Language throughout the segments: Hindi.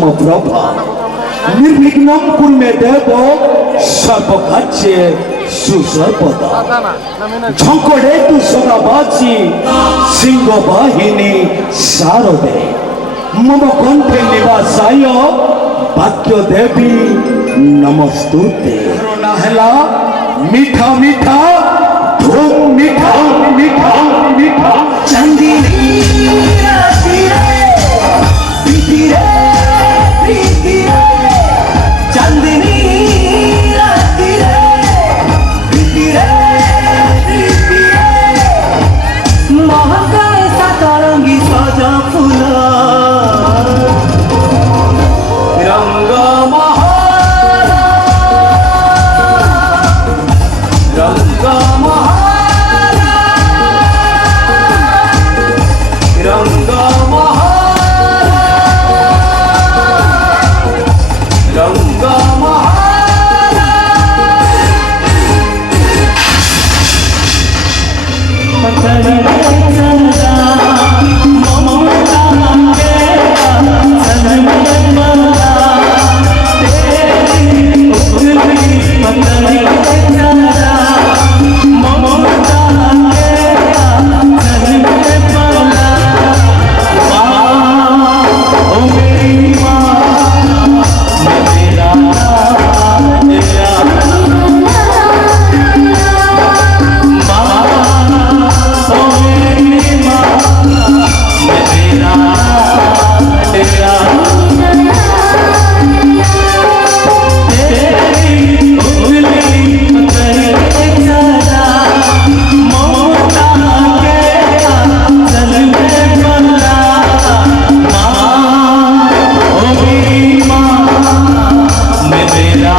समप्रभा निर्विघ्नं कुरु मे देव सर्वकार्ये सुसर्वदा झंकड़े तु सदाबाजी सिंह बाहिनी शारदे मम कंठे निवासाय वाक्य देवी नमस्तुते नाहला मीठा मीठा धूम मीठा मीठा मीठा चांदनी राती रे प्रीति रे प्रीति रे चांदनी राती रे प्रीति रे प्रीति रे महकाए सातरंगी सजा फूल रंग महारा रंग महारा रंग महारा रंग महारा पतली चंदा ममता के सनमला तेरी उंगली पतली चंदा ममता के सनमला ओ मेरी माँ मैं तेरा तेरा माँ ओ मेरी माँ मैं तेरा तेरा तेरी उंगली पकड़ चला ममता के चल में बना माँ ओ मेरी माँ मैं तेरा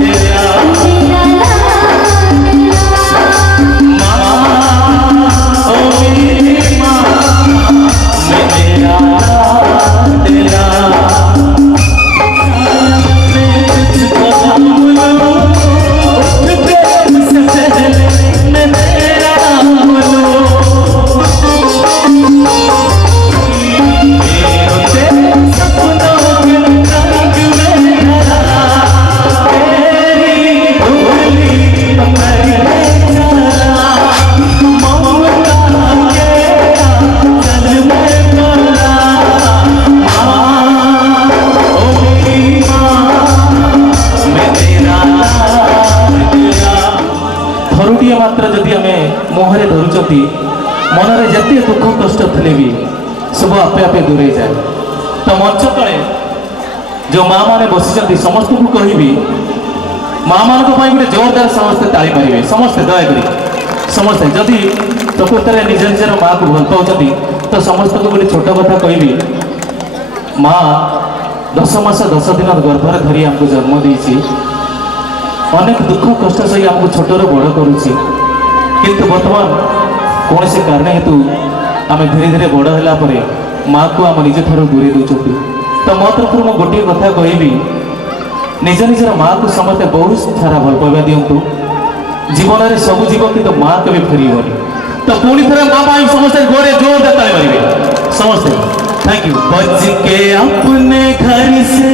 तेरा माँ ओ मेरी माँ मैं तेरा तेरा थरुटिए मात्र जदि आम मुहरे धरुचती मनरे जिते दुख कष्ट थे भी सब आपे आपे दूरे जाए। तो मंच तले जो माँ मैंने बसी समस्त को कहबी माँ मान गोटे जोरदार समस्ते ताली मारे समस्ते दयाकोरी समस्ते जदि प्रकृत में निज निजर माँ को भल पाँच तो समस्त को गोटे छोट कथा कहबी माँ 10 मास 10 दिन गर्भर धरी आमको जन्म देती अनेक दुख कष्ट सही आमको छोटर बड़ करुच्ची किंतु बर्तमान कौन से कारण हेतु आम धीरे धीरे बड़ है माँ को आम निज ठार दूरे दूसरी तो मो तरफ मुझे गोटे कथा कहबी निज निजर माँ को समस्ते बहुत सारा भल पाइबा दिंतु जीवन में सब जीव किंतु माँ कभी फेरबनी तो पुणी थे माँ पाई समस्ते गोरे जोर ताली मारे समस्ते थैंक यू बच के अपने घर से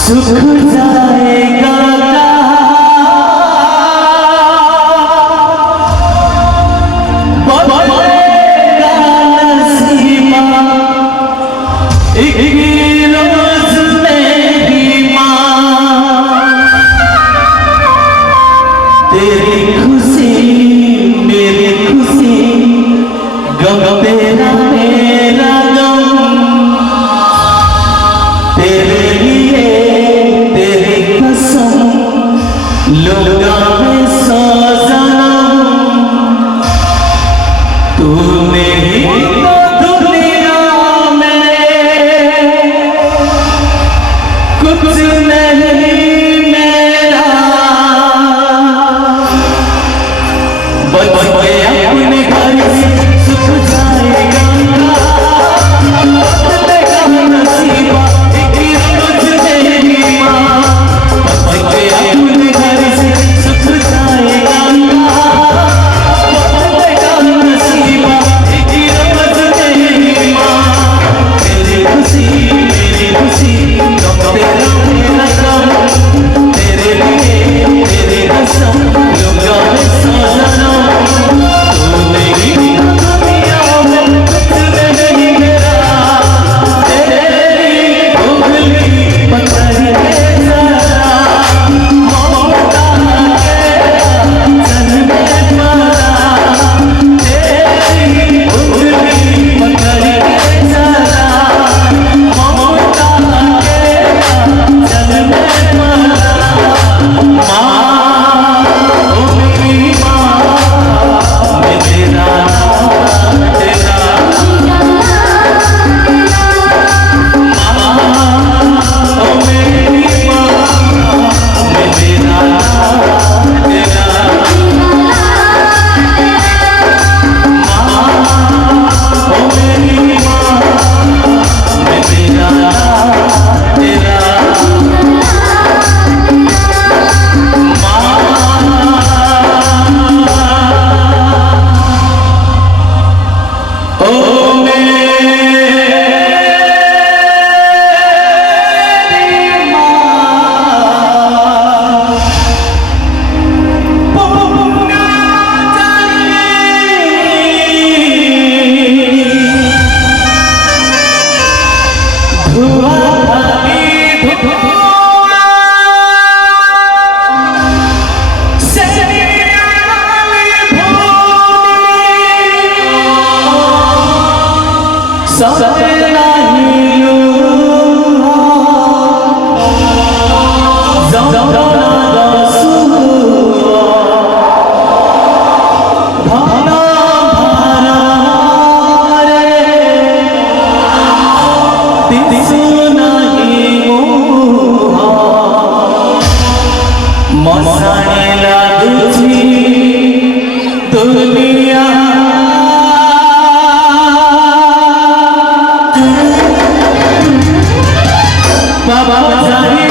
सुख जाएगा बढ़ेगा नसीमा एक रोज मेरी माँ तेरी खुशी मेरी खुशी गम तेरा मेरा गम तेरे लिए तेरी कसम सरे नहीं मसाने लागुची दुनिया बाबा जाने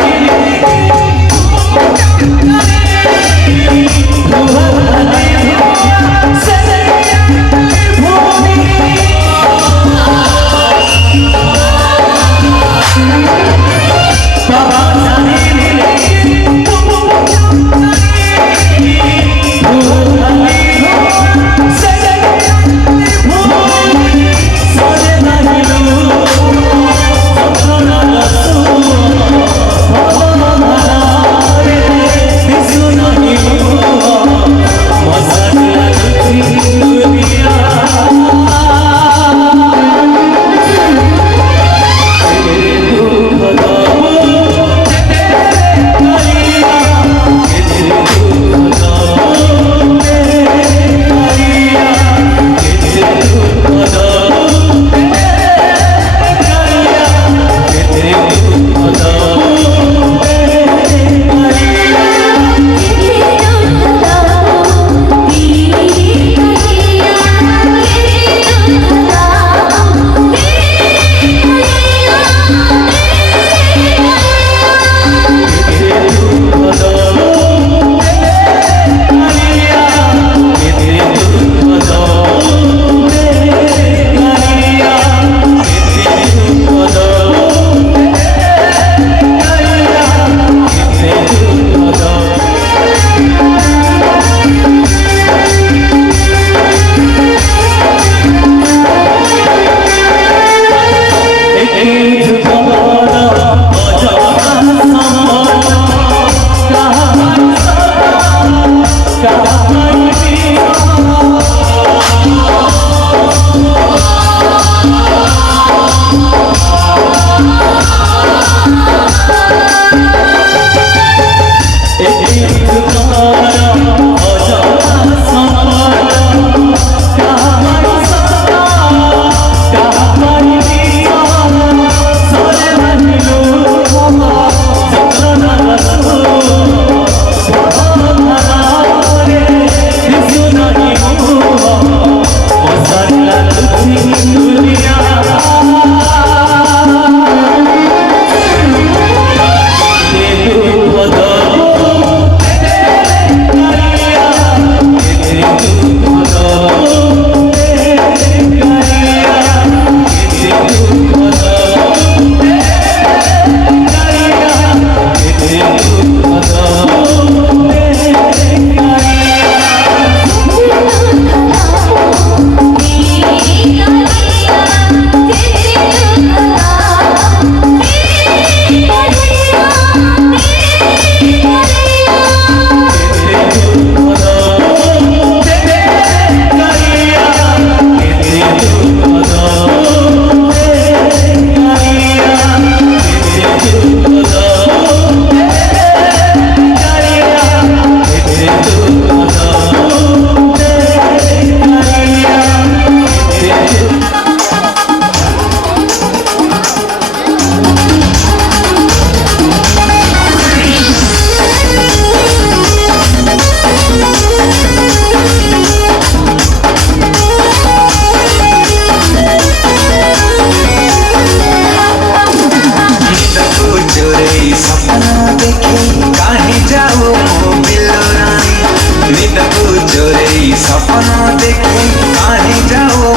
सपना देखे कहीं जाओ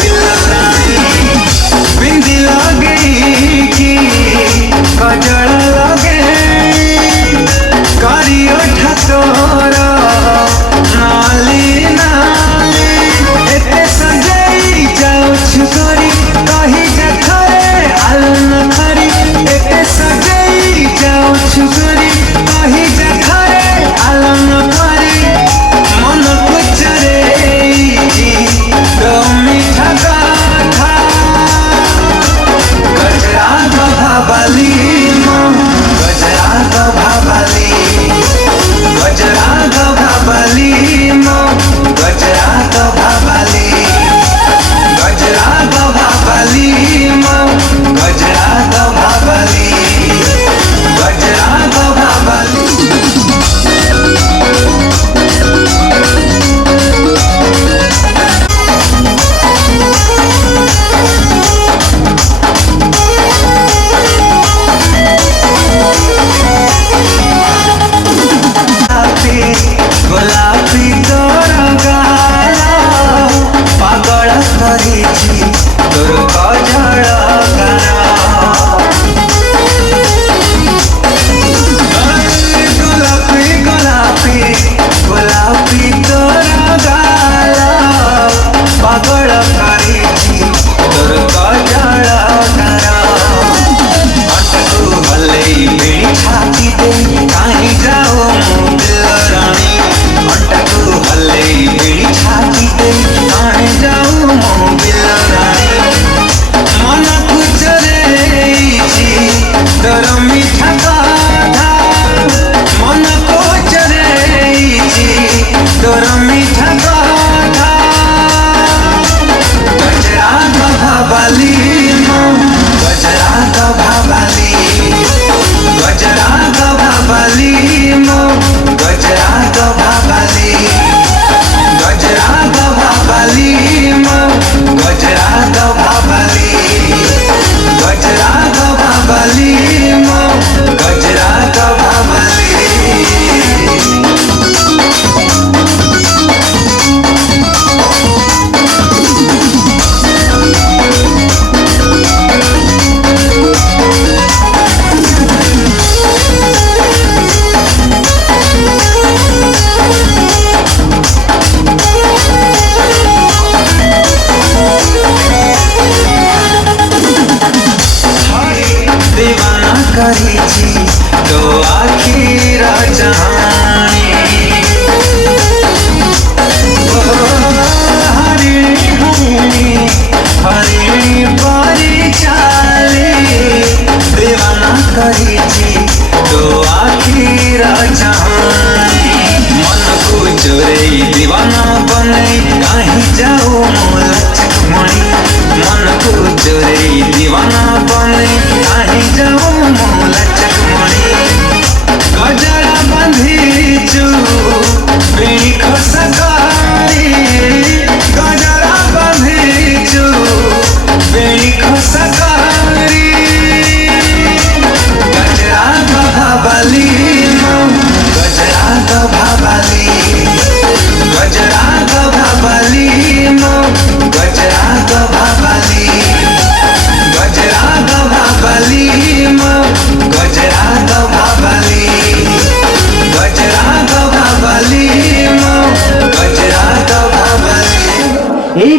दिल बिंदी लगे कि कजल लगे करियो ठतोरा नाली नाली एते सजई जाओ छुरी कहीं जखरे आल न खरी एते सजई जाओ छुरी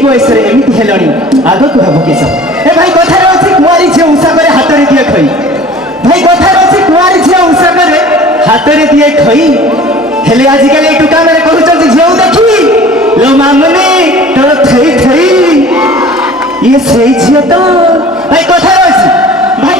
বয়সে এমিতি হেলনি আগকু হব কিস এ ভাই কথার আছে কুয়ারি ঝিও উষা করে হাতরে দিয়ে খই ভাই কথার আছে কুয়ারি ঝিও উষা করে হাতরে দিয়ে খই হেলে আজকাল এই টুকা মেরে কহুছন ঝিও দেখি লো মামনি তোর থই থই ইয়ে সেই ঝিও তো ভাই কথার আছে ভাই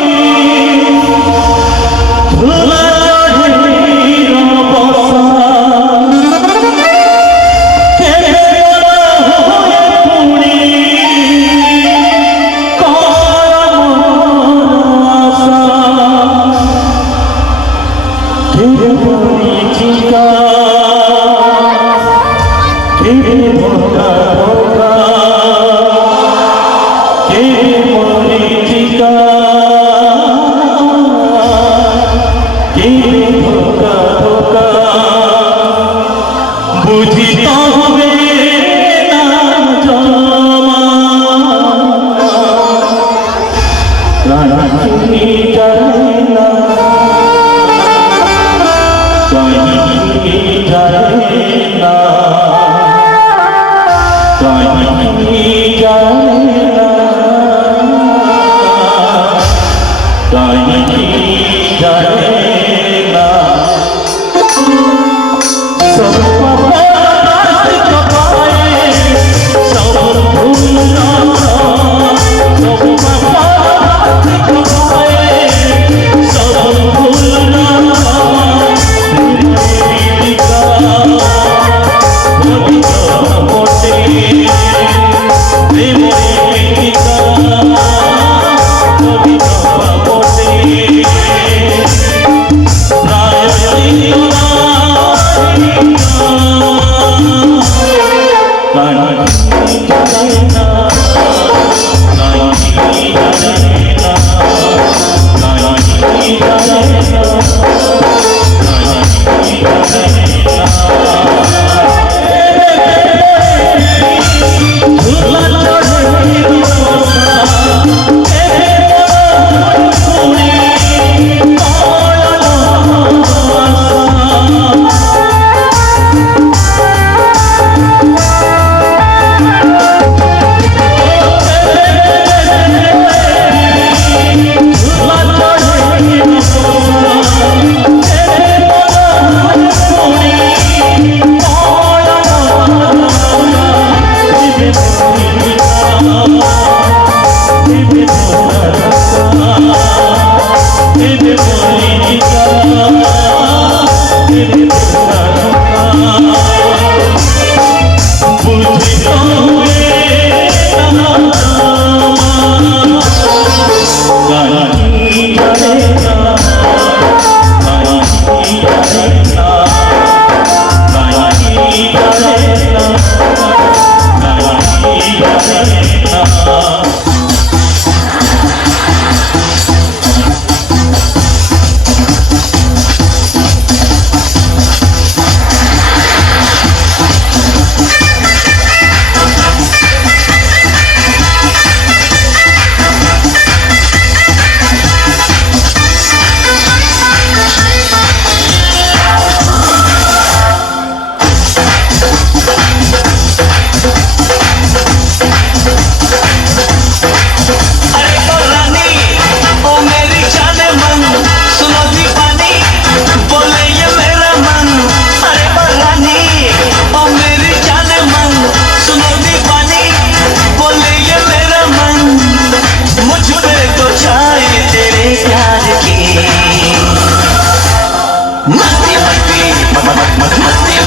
मस्ती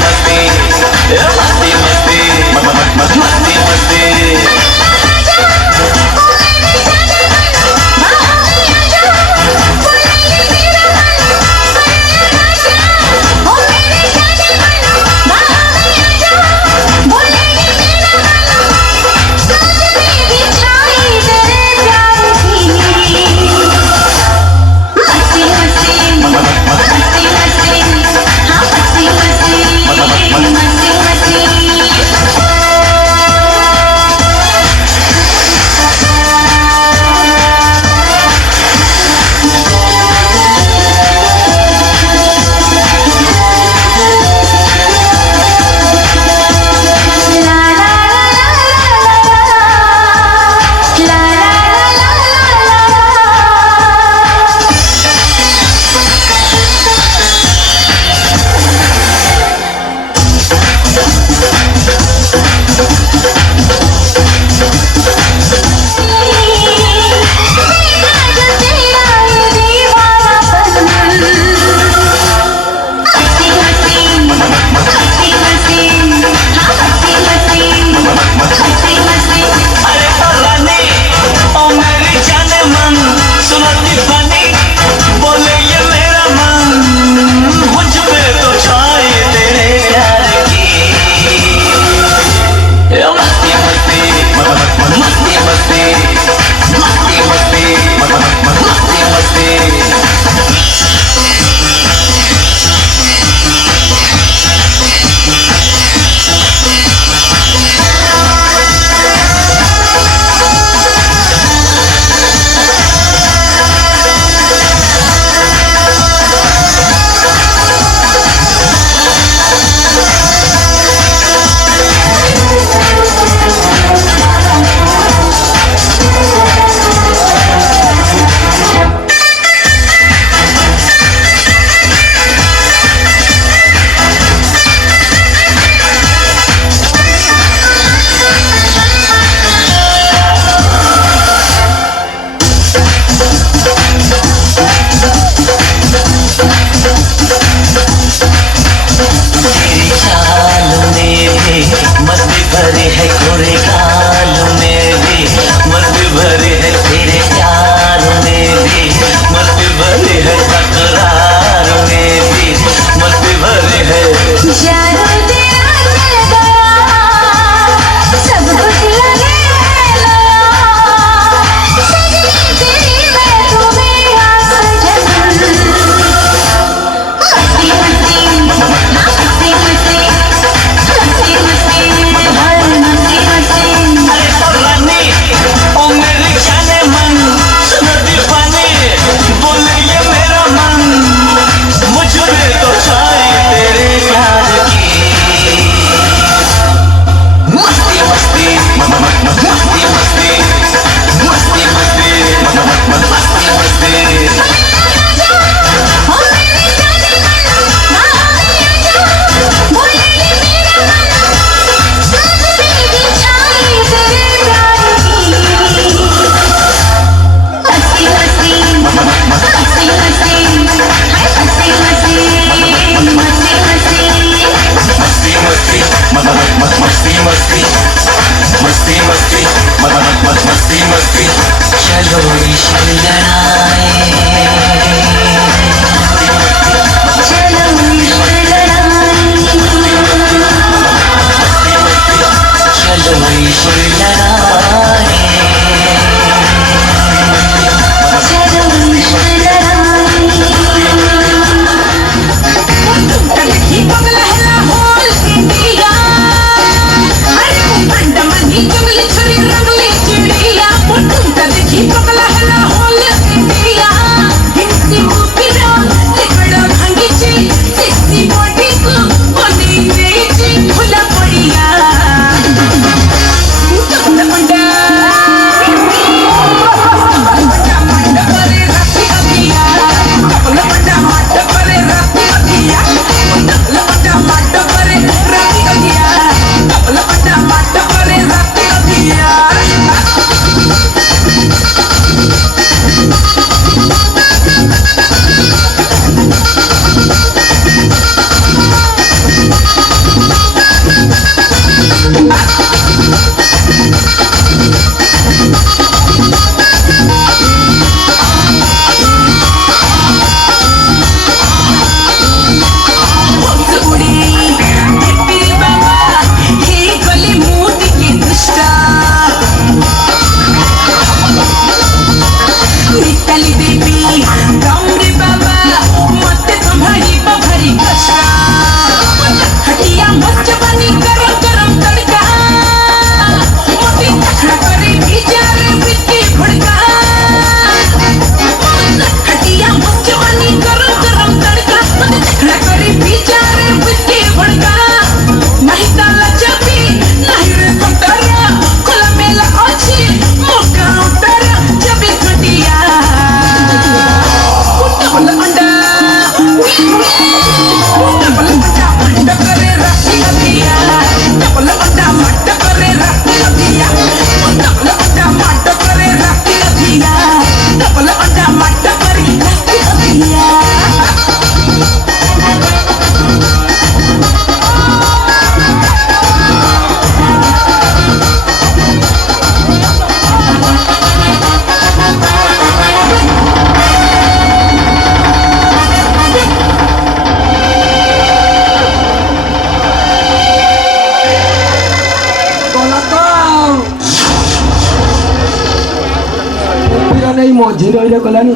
ଝିରୋଇରେ କଲାନି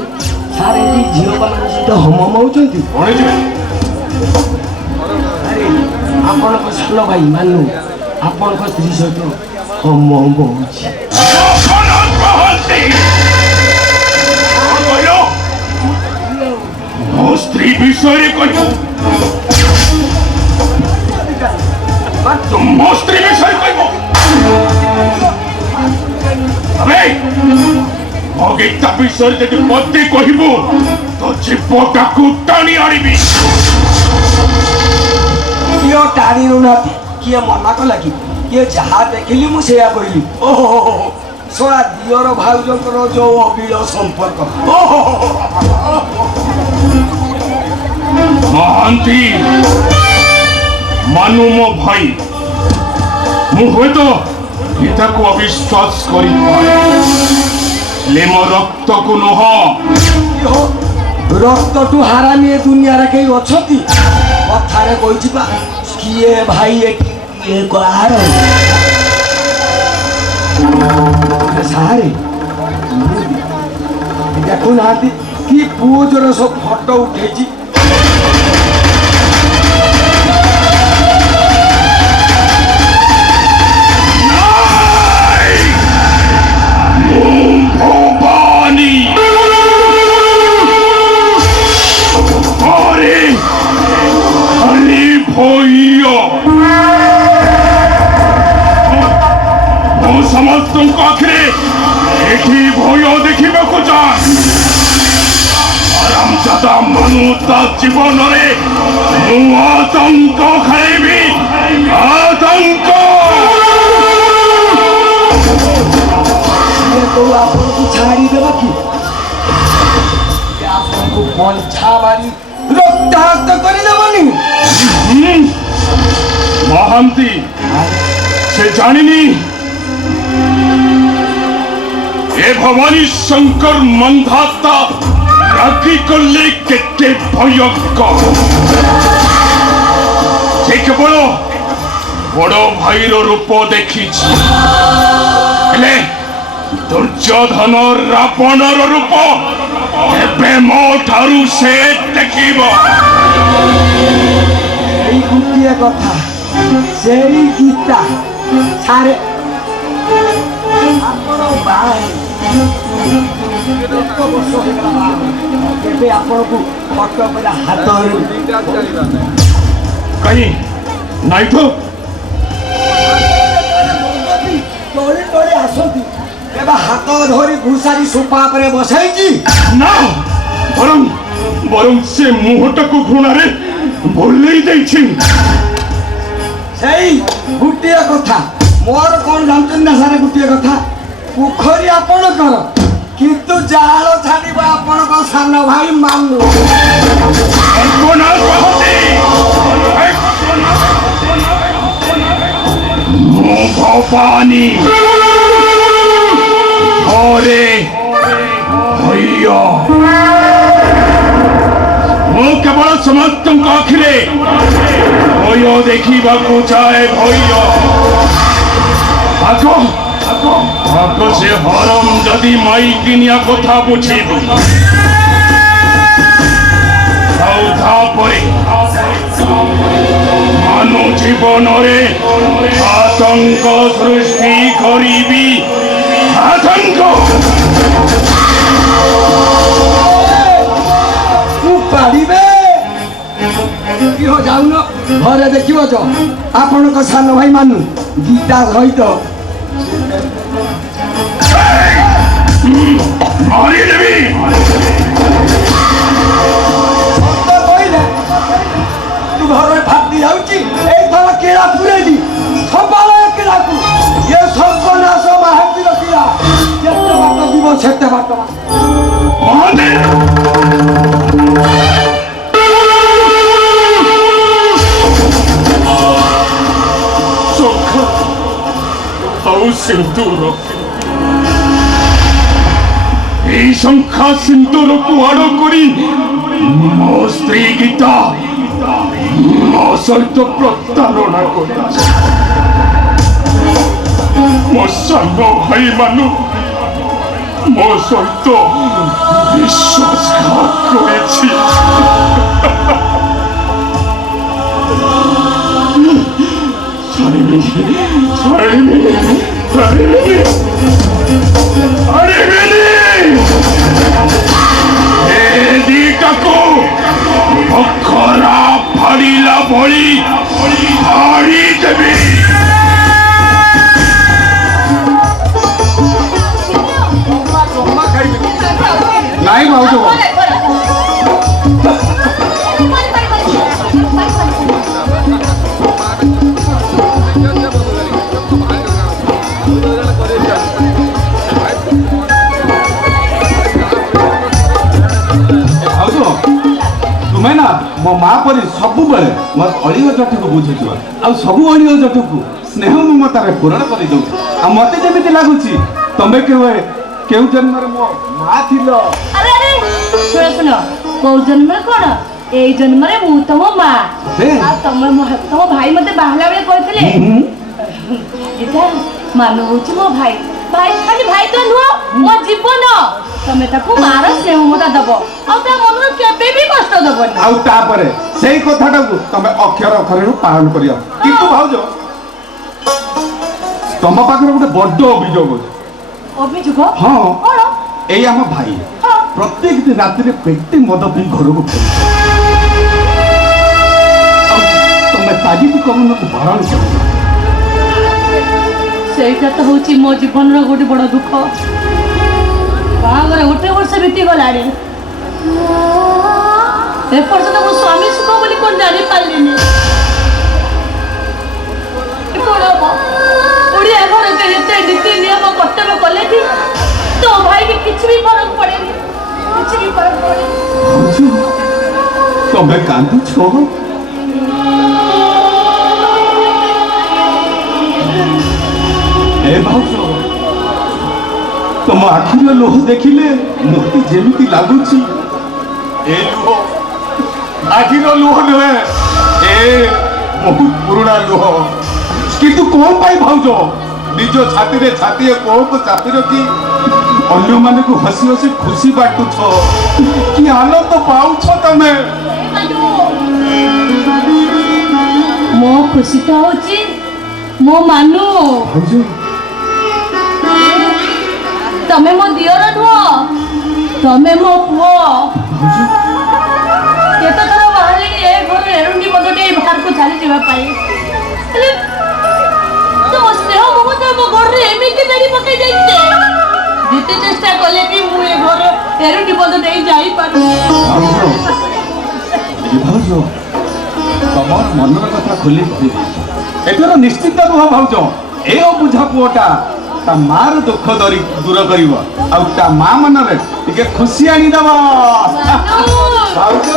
ସାର୍ ଏଠି ଝିଅମାନଙ୍କ ସହିତ ହମ ହଉଛନ୍ତି। ଆରେ ଆପଣଙ୍କ ସାନ ଭାଇ ମାନୁ ଆପଣଙ୍କ ସ୍ତ୍ରୀ ସହିତ ହମ ହଉଛି। ମୋ ସ୍ତ୍ରୀ ବିଷୟରେ କହିବୁ? ମୋ ସ୍ତ୍ରୀ ବିଷୟରେ କହିବୁ? ମୋ ଗୀତା ବିଷୟରେ ଯଦି ମତେ କହିବୁ ତ ଜୀବଟାକୁ ଟାଣି ଆଣିବି। କିଏ ଟାଣି ନଉନାହାନ୍ତି, କିଏ ମନା କଲା କି? କିଏ ଯାହା ଦେଖିଲି ମୁଁ ସେଇଆ କହିଲି। ଓହୋ ଶଳା ଦିଅର ଭାଉଜଙ୍କର ଯୋଉ ଅବିଳ ସମ୍ପର୍କ। ମହାନ୍ତି ମାନୁ ମୋ ଭାଇ, ମୁଁ ହୁଏତ ଗୀତାକୁ ଅବିଶ୍ୱାସ କରିପାରେ, ହେଲେ ମୋ ରକ୍ତକୁ ନୁହଁ। ରକ୍ତଠୁ ହାରାମି ଏ ଦୁନିଆରେ କେହି ଅଛନ୍ତି? କଥାରେ କହିଛି ବା କିଏ ଭାଇ ଏଠି କିଏ କାହାର। ସାରେ ଦେଖୁନାହାନ୍ତି କି ପୁଅ ଜୋର ସବୁ ଫଟୋ ଉଠେଇଛି। ভবানী আরে খালি ভয় ମୁଁ ସମସ୍ତଙ୍କ ଆଖିରେ ଏଠି ଭୟ ଦେଖିବାକୁ ଚାହେଁ। ଆରାମଜାଦା ମାନୁ ତା ଜୀବନରେ ମୁଁ ଆତଙ୍କ ଖାଇବି, ଆତଙ୍କ। ଆପଣଙ୍କୁ ଛାଡ଼ିଦେବ କି? ଆପଣଙ୍କୁ ପଞ୍ଛା ମାରି ରକ୍ତାକ୍ତ କରିଦେବନି। ମହାନ୍ତି ସେ ଜାଣିନି ଏ ଭବାନୀ ଶଙ୍କର ମନ୍ଧାତା ରାଗି କଲେ କେତେ ଭୟଙ୍କର। ସେ କେବଳ ବଡ଼ ଭାଇର ରୂପ ଦେଖିଛି, ହେଲେ ଦୁର୍ଯ୍ୟୋଧନ ରାବଣର ରୂପ ଏବେ ମୋ ଠାରୁ ସେ ଦେଖିବ। ଏଇ ଗୋଟିଏ କଥା, ସେଇ ଗୀତା ସାରେ ଆପଣ ଏବେ ଆପଣଙ୍କୁ ଫଟୋ ପରେ ହାତ କାହିଁ ନାଇଁ ତ ତଳେ ତଳେ ଆସନ୍ତି। ଏବେ ହାତ ଧରି ଘୁଷାରି ସୋଫା ଉପରେ ବସାଇଛି ନା, ବରଂ ସେ ମୁହଁଟାକୁ ଘୃଣାରେ ଭୁଲେଇ ଦେଇଛି। ସେଇ ଗୋଟିଏ କଥା ମୋର କଣ ଜାଣିଛନ୍ତି ନା ସାରେ? ଗୋଟିଏ କଥା, ପୋଖରୀ ଆପଣଙ୍କର କିନ୍ତୁ ଜାଳ ଛାଡ଼ିବ ଆପଣଙ୍କ ସାନ ଭାଇ ମାନୁ। ମୁଁ ଭବାନୀ ଘରେ ଭୟ, ମୁଁ କେବଳ ସମସ୍ତଙ୍କ ଆଖିରେ ଭୟ ଦେଖିବାକୁ ଚାହେଁ। ଭୟ ଆଗ ସେ ହରମ ଯଦି ମାଇକିନିଆ କଥା ବୁଝିବୁ, ଆଉ ତାପରେ ମାନୁ ଜୀବନରେ ଆତଙ୍କ ସୃଷ୍ଟି କରିବି। ଆତଙ୍କ ପାରିବେ ଯାଉନ ଘରେ ଦେଖିବ ତ ଆପଣଙ୍କ ସାନ ଭାଇ ମାନୁ ଗୀତା ସହିତ ମାରିଦେବି। କହିଲେ ତୁ ଘରେ ଫାଟି ଯାଉଛି। ଏଇଥର କିଳା ପୁରେଇଲି ସବାଳ କିଳାକୁ। ଏ ସର୍ବନାଶ ମାହାନ୍ତିର କିଳା ଯେତେ ବାଟ ଯିବ ସେତେ ବାଟ। ଆଉ ସିନ୍ଦୁର, এই সংখ্যা সিন্দুরକୁ ଆଡ଼ କରି ମୋ ସ୍ତ୍ରୀ ଗୀତା ମୋ ସହିତ ପ୍ରତାରଣା କରିଛି। ମୋ ସାନ ଭାଇ ମାନୁ ମୋ ସହିତ ବିଶ୍ୱାସଘାତ କରେଛି। ଦିଟାକୁ ଅଖରା ଫାଡ଼ିଲା ଭଳି ଫାଡ଼ିଦେବି। ନାଇଁ ଭାଉଜ ତୁମେ ନା ମୋ ମା ପରି ସବୁବେଳେ ମୋର ଅଳିଅ ଜଠକୁ ବୁଝୁଛ ଆଉ ସବୁ ଅଳିଅ ଜଠକୁ ସ୍ନେହ ମମତାରେ ପୂରଣ କରିଦେଉଛ। ଆଉ ମତେ ଯେମିତି ଲାଗୁଛି ତମେ କେଉଁ ଜନ୍ମରେ ମୋ ମା ଥିଲ। ଆରେ ଆରେ ଶୁଣ ଶୁଣ, କୋଉ ଜନ୍ମରେ କଣ, ଏଇ ଜନ୍ମରେ ମୁଁ ତମ ମା। ଆଉ ତମ ଭାଇ ମତେ ବାହାରିଲା ବେଳେ କହିଥିଲେ ଏଇଟା ମାନୁ ହଉଛି ମୋ ଭାଇ। ଭାଇ ଖାଲି ଭାଇ ତ ନୁହଁ, ମୋ ଜୀବନ। ତମେ ତାକୁ ମାର ସ୍ନେହ ମମତା ଦବ ଆଉ ତା ମନରେ କେବେ ବି କଷ୍ଟ ଦବନି। ଆଉ ତାପରେ ସେଇ କଥାଟାକୁ ତମେ ଅକ୍ଷର ଅକ୍ଷରରେ ପାଳନ କରିବ। କିନ୍ତୁ ଭାଉଜ ତମ ପାଖରେ ଗୋଟେ ବଡ ଅଭିଯୋଗ ଅଛି। ଅଭିଯୋଗ? ହଁ କଣ? ଏଇ ଆମ ଭାଇ ପ୍ରତ୍ୟେକ ଦିନ ରାତିରେ ପେଟେ ମଦ ପିଇ ଘରକୁ ଫେରୁଛି। ତମେ ତାଗିଦ କରୁନକୁ ବାରଣ କରୁଛ। ସେଇଟା ତ ହଉଛି ମୋ ଜୀବନର ଗୋଟେ ବଡ ଦୁଃଖ। ବାହାଘର ଗୋଟେ ବର୍ଷ ବିତିଗଲାଣି, ଏପର୍ଯ୍ୟନ୍ତ ମୋ ସ୍ୱାମୀ ସୁଖ ବୋଲି କଣ ଜାଣିପାରିଲିନି। କଣ ହବ? ଓଡ଼ିଆ ଘରରେ ଏତେ ନୀତି ନିୟମ କର୍ତ୍ତବ୍ୟ କଲେ ବି ତୋ ଭାଇକି କିଛି ବି ଫରକ ପଡେନି, କିଛି ବି ଫରକ ପଡେନି। ତମେ କାନ୍ଦୁଛ? ଏ ଭାଉଜ ତମ ଆଖିର ଲୁହ ଦେଖିଲେ ମତେ ଯେମିତି ଲାଗୁଛି ଏ ଲୁହ ଆଖିର ଲୁହ ନୁହେଁ, ଏ ବହୁତ ପୁରୁଣା ଲୁହ। କିନ୍ତୁ କଣ ପାଇଁ ଭାଉଜ ନିଜ ଛାତିରେ ଛାତିଏ କୋହକୁ ଚାପି ରଖି ଅନ୍ୟମାନଙ୍କୁ ହସି ହସି ଖୁସି ବାଟୁଛ? କି ଆନନ୍ଦ ପାଉଛ ତମେ? ମୋ ଖୁସି ତ ହଉଛି ମୋ ମାନୁ। ଭାଉଜ ତମେ ମୋ ଦିଅର ନୁହଁ, ତମେ ମୋ ପୁଅ। କେତେଥର ବାହାରିଲି ଏ ଘର ଏରୁଣ୍ଡି ମଦଟେ ଏଇ ବାହାରକୁ ଚାଲିଯିବା ପାଇଁ, ହେଲେ ତମ ସ୍ନେହ ମମତା ମୋ ଘରରେ ଏମିତି ବେଡ଼ି ପକେଇ ଯାଇଛି ଯେତେ ଚେଷ୍ଟା କଲେ ବି ମୁଁ ଏ ଘର ଏରୁଣ୍ଡି ମଦ ଦେଇ ଯାଇପାରୁନି। ଭାଉଜ ତମର ମନର କଥା ଖୋଲି କହିଦେଇଛ। ଏଥର ନିଶ୍ଚିତ ରୁହ ଭାଉଜ, ଏ ଅବୁଝା ପୁଅଟା ତା ମାର ଦୁଃଖ ଦୂର କରିବ ଆଉ ତା ମା ମନରେ ଟିକେ ଖୁସି ଆଣିଦବ। ଭାଉଜ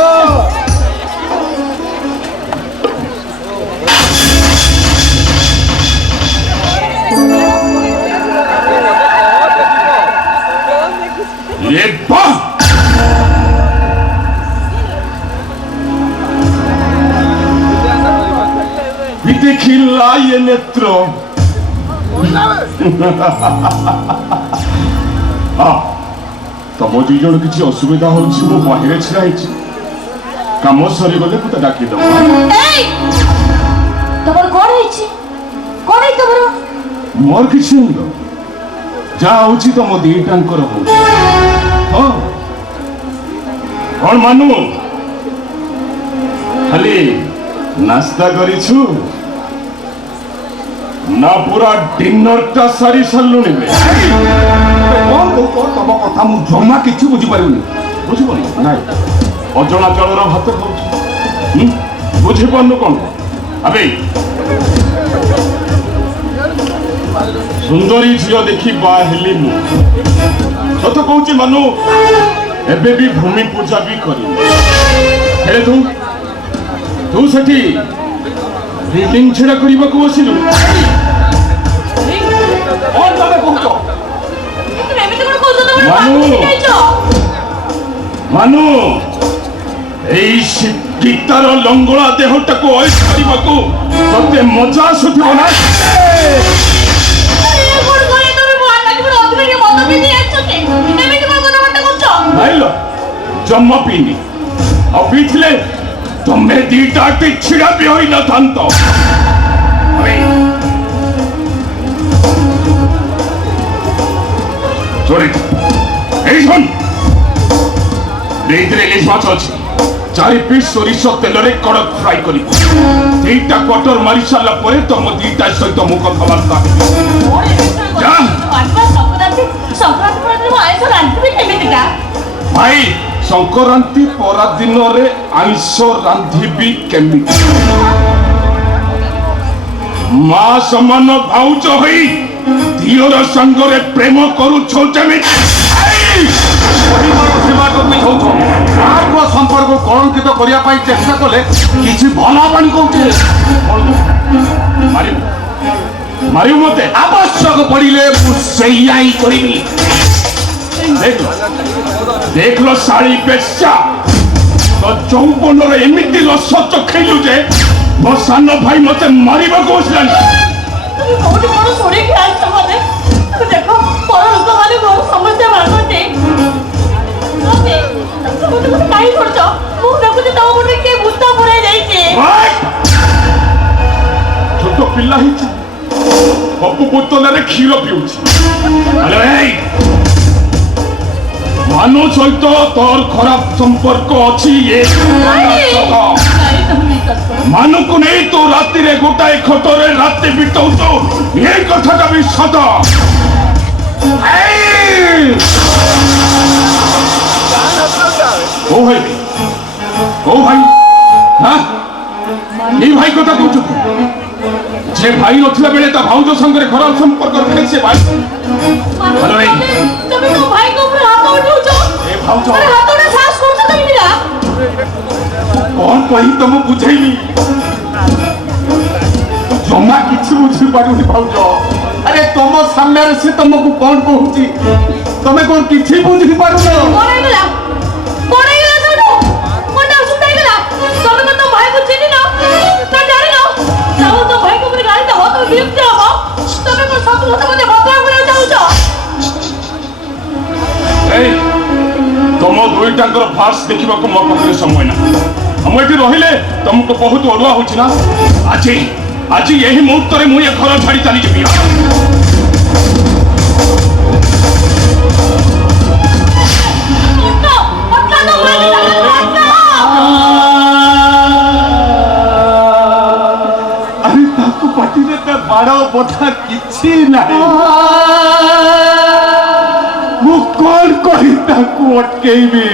ଦେଖିଲା ଏ ନେତ୍ର ତମ ଦୁଇ ଜଣ କିଛି ଅସୁବିଧା ହଉଛି, ମୁଁ ବାহিরে ଛିଡ଼ା ହେଇଛି, କାମ ସରିଗଲେ ମତେ ଡାକିଦବ। ତମର କଣ ହେଇଛି? କଣ ହେଇଛି ତମର? ମୋର କିଛି ହେଇନି, ଯାହା ହଉଛି ତମ ଦିଟାଙ୍କର ହଉଛି। ହଁ କଣ ମାନୁ, ଖାଲି ନାସ୍ତା କରିଛୁ ନା ପୁରା ଡିନରଟା ସାରି ସାରିଲୁଣି? କଣ କହୁଛ? ତମ କଥା ମୁଁ ଜମା କିଛି ବୁଝିପାରିବୁନି। ବୁଝିପାରୁନି? ନାଇଁ, ଅଜଣା ଚାଉଳର ଭାତ ଖାଉଛୁ, ବୁଝିପାରୁନୁ କଣ? ଆବେ ସୁନ୍ଦରୀ ଝିଅ ଦେଖି ବାହା ହେଲି ମୁଁ, ସତ କହୁଛି ମାନୁ, ଏବେ ବି ଭୂମି ପୂଜା ବି କରିନି। ହେଲେ ତୁ ସେଠି ରିଡିଂ ଛିଡ଼ା କରିବାକୁ ବସିଲୁ। କଣ ତମେ କହୁଛ? ମାନୁ ଏଇ ଗୀତାର ଲଙ୍ଗଳା ଦେହଟାକୁ ଅଏସ୍ କରିବାକୁ ତତେ ମଜା ଆସୁଥିବ ନା? ମଦ ପିଇ ଯାଇଛନ୍ତି ଏମିତି କଣ କଥାବାର୍ତ୍ତା କରୁଛ? ଭାଇଲ ଜମା ପିଇନି ଆଉ ପିଇଥିଲେ ତମେ ଦିଟା ଆଟି ଛିଡ଼ା ବି ହୋଇନଥାନ୍ତ। ଶୁଣି ଏଇ ଶୁଣ ଏଇଥିରେ ଇଲିଶ ମାଛ ଅଛି 4 ପିସ୍ ସୋରିଷ ତେଲରେ କଡ଼କ ଫ୍ରାଏ କରିବୁ। 2ଟା କଟର ମାରି ସାରିଲା ପରେ ତମ 2ଟା ସହିତ ମୁଁ କଥାବାର୍ତ୍ତା ହେବି। ଯା। ସଂକ୍ରାନ୍ତି ପରେ ମୁଁ ଆଇଁଷ ରାନ୍ଧିବି କେମିତିକା? ଭାଇ ସଂକ୍ରାନ୍ତି ପରାଦିନରେ ଆଇଁଷ ରାନ୍ଧିବି କେମିତି? ମା ସମାନ ଭାଉଜ ହୋଇ ଝିଅର ସାଙ୍ଗରେ ପ୍ରେମ କରୁଛ ଯେମିତି সম্পর্ক কলঙ্কিত করিয়া পাই চেষ্টা কলে কিছু ভাল হবানি কৌছে। মারিব মতে আবশ্যক পড়িলে মু সেইয়া হি করিবি। দেখল শাড়ি বেশ্যা তো যৌবনরে এমিতি রস চখাইলু যে ମୋ ସାନ ଭାଇ ମତେ ମାରିବାକୁ ବସିଲାଣି। তুমি কোটি বড় শরীর খেয়াল মানে দেখো বড় লোক মানে বড় সমস্যা ভাঙতে তুমি মতে কাই করছ? ମୁଁ ଦେଖୁଛି ତମ ମୁଣ୍ଡରେ କିଏ ଭୂତ ପୁରାଇ ଯାଇଛି। ଛୋଟ ପିଲା ହେଇଛି ସବୁ ବୋତଲରେ କ୍ଷୀର ପିଉଛି। ଆରେ ଏଇ ମାନୁ ସହିତ ତୋର ଖରାପ ସମ୍ପର୍କ ଅଛି ଏ ମାନଙ୍କୁ ନେଇ ତୁ ରାତିରେ ଗୋଟାଏ ଖଟରେ ରାତି ବିତାଉଛୁ ଏ କଥାଟା ବି ସତ। ଓ ଭାଇ ଓ ଭାଇ এই ভাই কথা কହୁଛୁ যে ভাই নଥିଲା ବେଳେ ତା ଭାଉଜ ସାଙ୍ଗରେ ଖରାପ ସମ୍ପର୍କ ରଖେ ସେ ଭାଇ। ହ୍ୟାଲୋ ଭାଇ তুমি তো ভাইকে উপরে হাত উঠাউছ। ଏ ଭାଉଜ আরে হাত উঠে শ্বাস করছ তুমি না? କଣ କହି ତମ ବୁଝେଇବି ଜମା କିଛି ବୁଝିପାରୁନି ଭାଉଜ। আরে তোম সামনে সে তোমাকে কোন কହୁছি তুমি কোন কিছু বুঝি পারুন? কোন হইগলা? কোন হইগলা সেটু? কোনটা অসুবিধা হইগলা? তুমি কত ভাইকে চিনি না? তা জানি না? যাও তো ভাইকে উপরে গাড়ি দাও তুমি বিরক্ত হবো। তুমি কোন সব কথা মধ্যে বদলা করে যাউছ? এই ତମ ଦୁଇଟାଙ୍କର ଫାର୍ସ ଦେଖିବାକୁ ମୋ ପାଖରେ ସମୟ ନାହିଁ। ମୁଁ ଏଠି ରହିଲେ ତମକୁ ବହୁତ ଅଡୁଆ ହଉଛି ନା? ଆଜି ଆଜି ଏହି ମୁହୂର୍ତ୍ତରେ ମୁଁ ଏ ଘର ଛାଡ଼ି ଚାଲିଯିବି। আরে তাকে পাটিরে তা বাড় বথা কিছু নাই। মু কোন কহি তাকে অটকেইবি?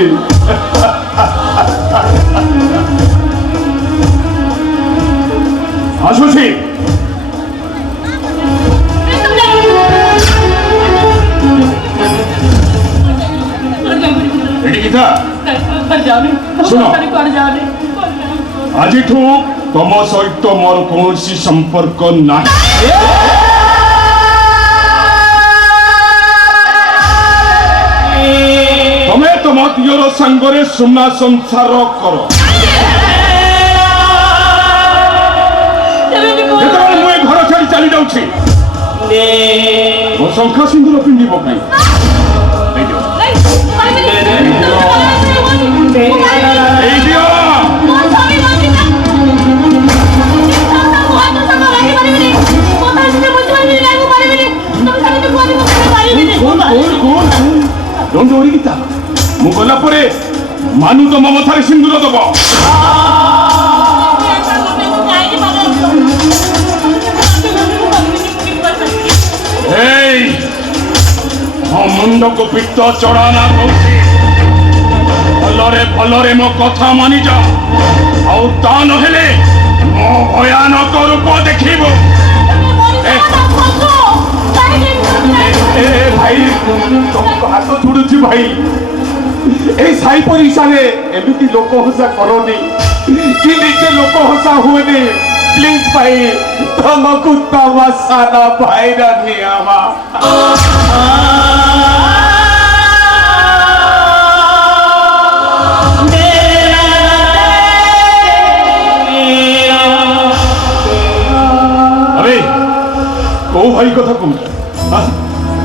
ଆସୁଛି ଏଠିକି ଥା। ଶୁଣ ଆଜିଠୁ ତମ ସହିତ ମୋର କୌଣସି ସମ୍ପର୍କ ନାହିଁ। ତମେ ତମ ଦିଅର ସାଙ୍ଗରେ ସୁନା ସଂସାର କର। ଯେତେବେଳେ ମୁଁ ଏ ଘର ଛାଡ଼ି ଚାଲି ଯାଉଛି ମୋ ଶଙ୍ଖା ସିନ୍ଦୁର ପିନ୍ଧି ପକାଇ ଏଇ ଦିଅ। ଡୋଣ୍ଟ ୱରି ଗୀତା ମୁଁ ଗଲା ପରେ ମାନୁ ତମ ମଥାରେ ସିନ୍ଦୁର ଦବ। এই ମୋ ମୁଣ୍ଡକୁ ପିତ୍ତ ଚଢ଼ାନା କହୁଛି। ଭଲରେ ଭଲରେ ମୋ କଥା ମାନିଯା ଆଉ ତା ନହେଲେ ମୋ ଭୟାନକ ରୂପ ଦେଖିବୁ। ভাই তোমাকে হাত ছুড়ুছি ভাই। এই সাই পরিসারে এমিতি লোক হসা করনি কি নিজে লোক হসা হুয়েনি। প্লিজ ভাই তোমাকে তামাশা না ভাইরা নিয়ে আমা। আরে କୋଉ ଭାଇ କଥା କହୁଛ?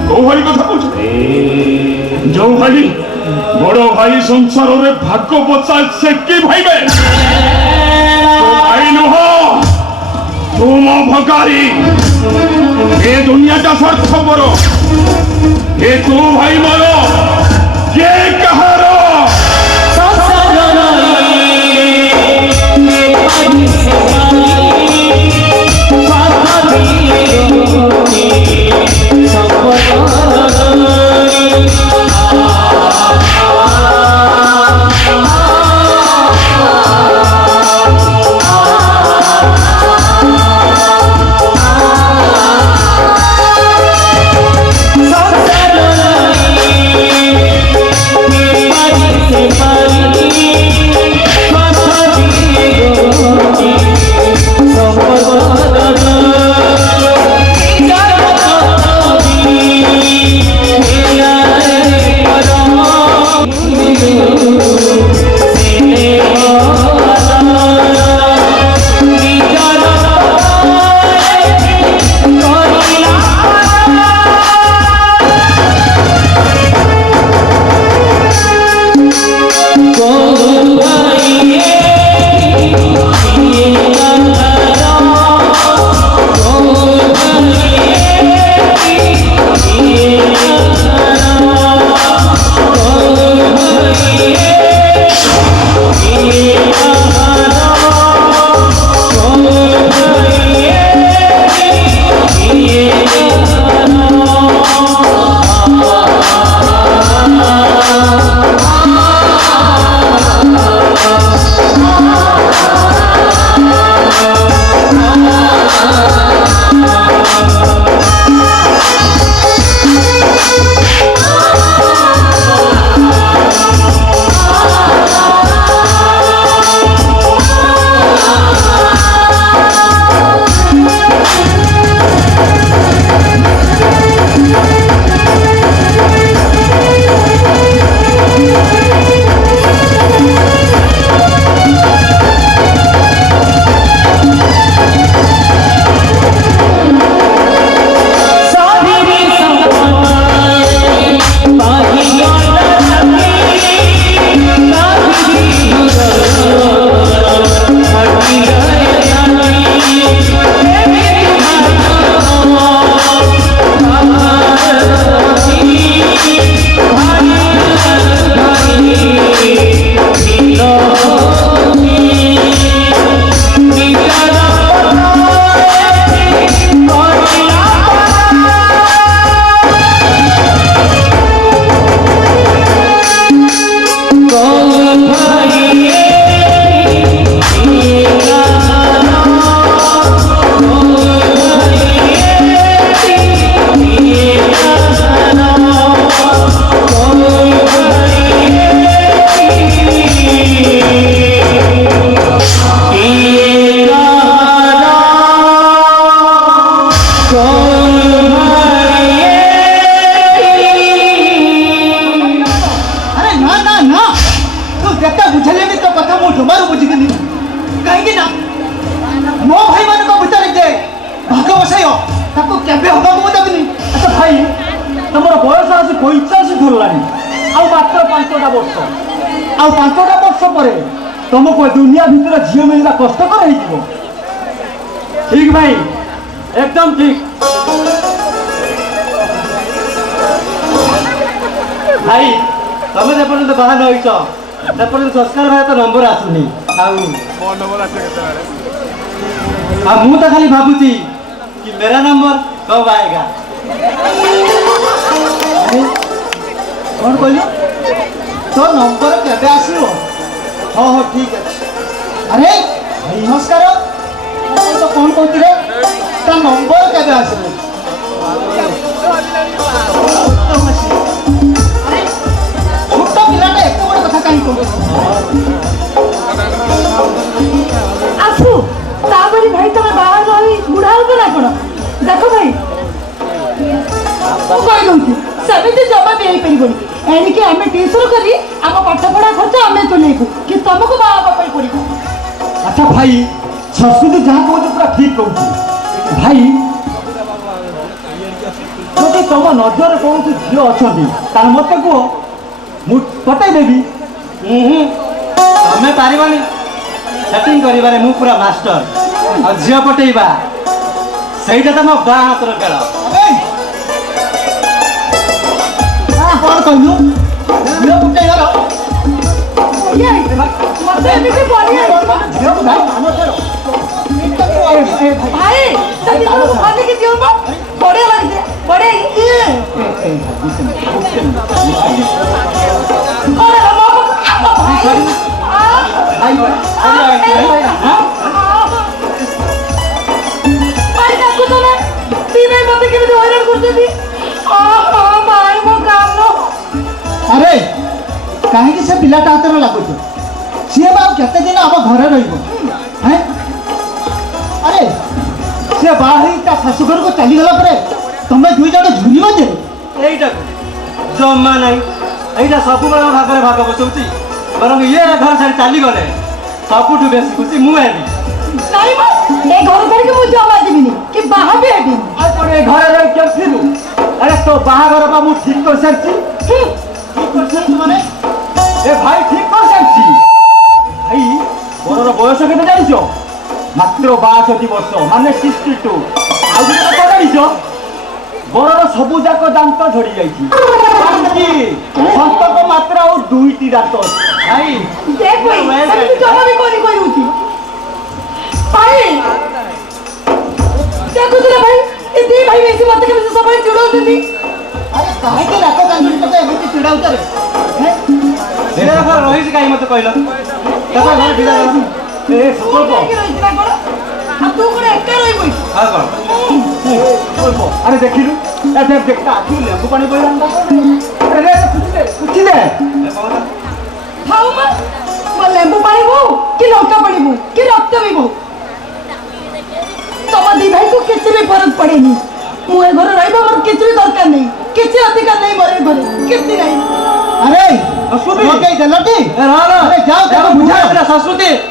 କୋଉ जो भाई कथा पूछ जो भाई बड़ भाई संसार रे भाग्य बचा से की भाई बे तो भाई नुह तुम भगारी ए दुनिया का स्वार्थ बरो ए तू भाई मरो ये कहारो तुमको दुनिया भीतर झील मिलना कष्टकर ठीक भाई एकदम ठीक भाई तुम जेपर्यंत बाहर रहीच संस्कार भाई तो नंबर आसुनी मु तो खाली भावुची कि मेरा नंबर कब आएगा कौन कहली तो नंबर केबे आसीबो हाँ हाँ ठीक है अरे नमस्कार तो कौन कहती रे ता नंबर केबे आसीबो छोटा पिलाटा एत बड़ कथा काई कहू आसु ताबरी भाई तमे बाहर रही बुढ़ा हो ना कोन देखो भाई ମୁଁ କହିଦେଉଛି ସେମିତି ଜମା ବି ହେଇପାରିବନି ଏଣିକି ଆମେ ଟ୍ୟୁସନ୍ କରି ଆମ ପାଠପଢ଼ା ଖର୍ଚ୍ଚ ଆମେ ତୁଲେଇବୁ କି ତମକୁ ବାହା ହେବା ପାଇଁ ପଡ଼ିବ। ଆଚ୍ଛା ଭାଇ ସଂସ୍କୃତି ଯାହା କହୁଛି ପୁରା ଠିକ୍ କହୁଛି ଭାଇ ଯଦି तुम नजर कौन झील अच्छा मत कह मु पटाई देवी तमें पारिबानी सेटिंग करिबारे मु पूरा मास्टर और झियो पटेइबा सहीटा तो मो बा हातर खेल कौन कहलु झियो पटेइ गलो मते एमिति बोलिए झियो भाई मानो चलो भाई तनी को खाने के जीवन में बड़े लगते बड़े अरे हम भाई भाई देखो तो ना तीन मते के भी हैरान करते थी भाई वो काम नो अरे कहीं से पिलाटा हाथ लगुच सी केते दिन आम घर हैं अरे सी बाहरी शाशुघर को चलीगला तुम्हें दुई जन झुरी जे यहीटा जमा ना यहीटा सब भागे भाग बसौची बरं ये घर छाड़ी चलीगले सबुठ बेस खुशी मुझे नहीं मां ए घर करके मु जमा देबिनी कि बाहा भी हेबी ए घर रही के फिरू अरे तो बाहागर बा मु ठीक कर सारची ठीक कर सारची माने ए भाई ठीक कर सारची भाई बरर बयस केते जानिछो मात्र 62 वर्ष माने 62 आ गुटे कथा जानिछो बरर सबु जाक दांत झड़ी जाईची बाकी संतक मात्र और दुईटी दांत भाई देख भाई सब जमा भी कोनी कोई रुची भाई देखो जरा भाई ये दी भाई वैसे मत के वैसे सब जुड़ो देती अरे काहे के नाको कांदुरी तो एमिति चिड़ाउ करे हैं तेरा घर रहिस काई मत कहलो तबा घर बिदा ए सुकल्प अब तू कोने एकटा रही बोई हां कर सुकल्प अरे देखिलु ए देख देखता आखि लेबू पानी बोइलान अरे रे कुछ दे खाऊ मत मैं लेंबू पानी बो कि लौका पानी बो कि रक्त भी बो तम दी भाई को किसी भी फर्क पड़ेनी मुए घर रहबो मोर किसी भी दरकार नहीं किसी अधिकार नहीं मोरे घर किसी नहीं अरे अशुभी ओके गलती अरे जाओ देखो बुझा तेरा संस्कृति नहीं